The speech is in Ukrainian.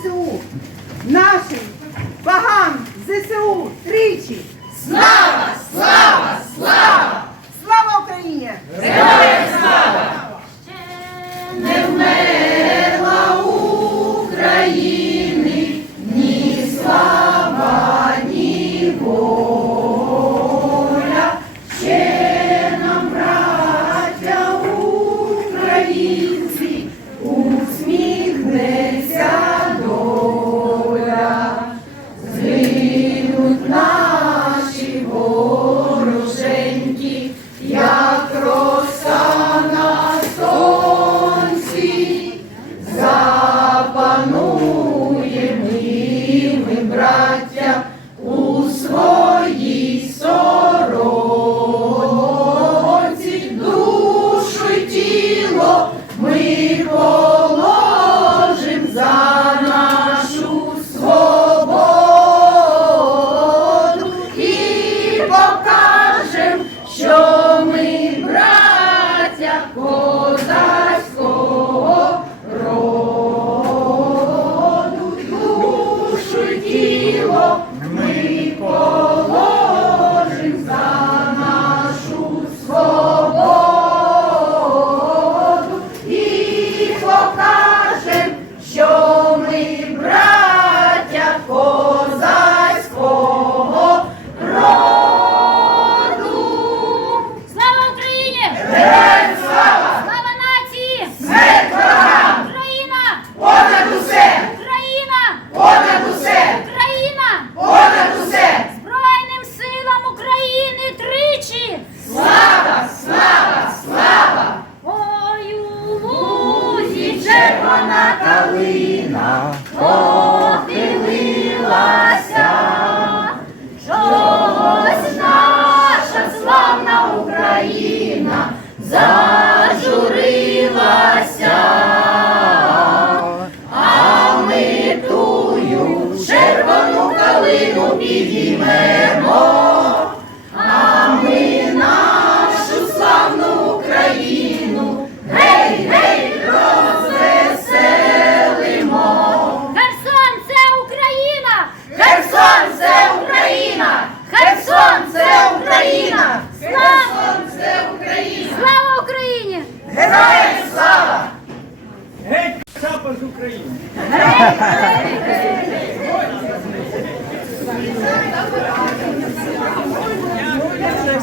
ЗСУ. Наш браття у своїй сороці, душу й тіло ми положим за нашу свободу і покажем, що ми браття козацького. কথা калина. Шапа з України. Я